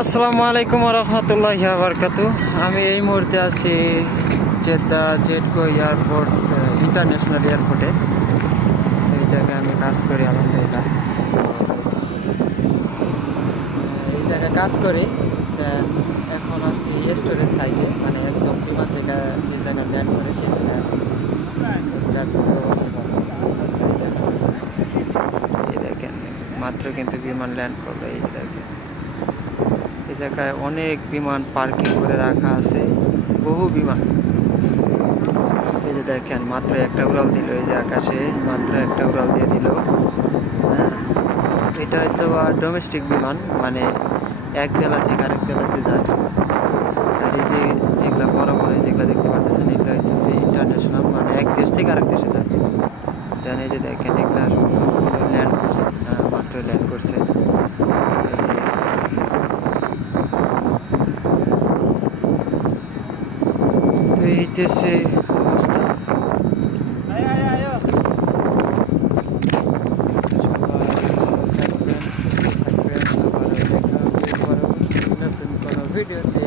আসসালামু আলাইকুম রহমতুল্লাহি ওয়া বারাকাতুহু। আমি এই মুহূর্তে আছি জেদ্দা জেডকো এয়ারপোর্ট, ইন্টারন্যাশনাল এয়ারপোর্টে। এই জায়গায় আমি কাজ করি আলহামদুলিল্লাহ। তো এই জায়গায় কাজ করি। এখন আছি স্টোরেজ সাইডে, মানে একদম বিমান জায়গা যে জায়গায় ল্যান্ড করে সেই জায়গায় আছি। এই দেখেন, মাত্র কিন্তু বিমান ল্যান্ড করলো। এই যে দেখেন, এই জায়গায় অনেক বিমান পার্কিং করে রাখা আছে, বহু বিমান। এই যে দেখেন, মাত্র একটা উড়াল দিল, এই যে আকাশে মাত্র একটা উড়াল দিয়ে দিল। হ্যাঁ, এটা হয়তো বা ডোমেস্টিক বিমান, মানে এক জেলা থেকে আরেক জেলাতে যায়। আর এই যে যেগুলো বড় বড় যেগুলো দেখতে পাচ্ছেন, এগুলো হইতেছে ইন্টারন্যাশনাল, মানে এক দেশ থেকে আরেক দেশে যায়। দেন এই যে দেখেন, এগুলা সম্পূর্ণ ল্যান্ড করছে, মাত্র ল্যান্ড করছে। তো এই দেশে অবস্থা। সবাই ভালো থাকবেন, সুস্থ থাকবেন। আবার দেখা হবে পরবর্তী নতুন কোনো ভিডিওতে।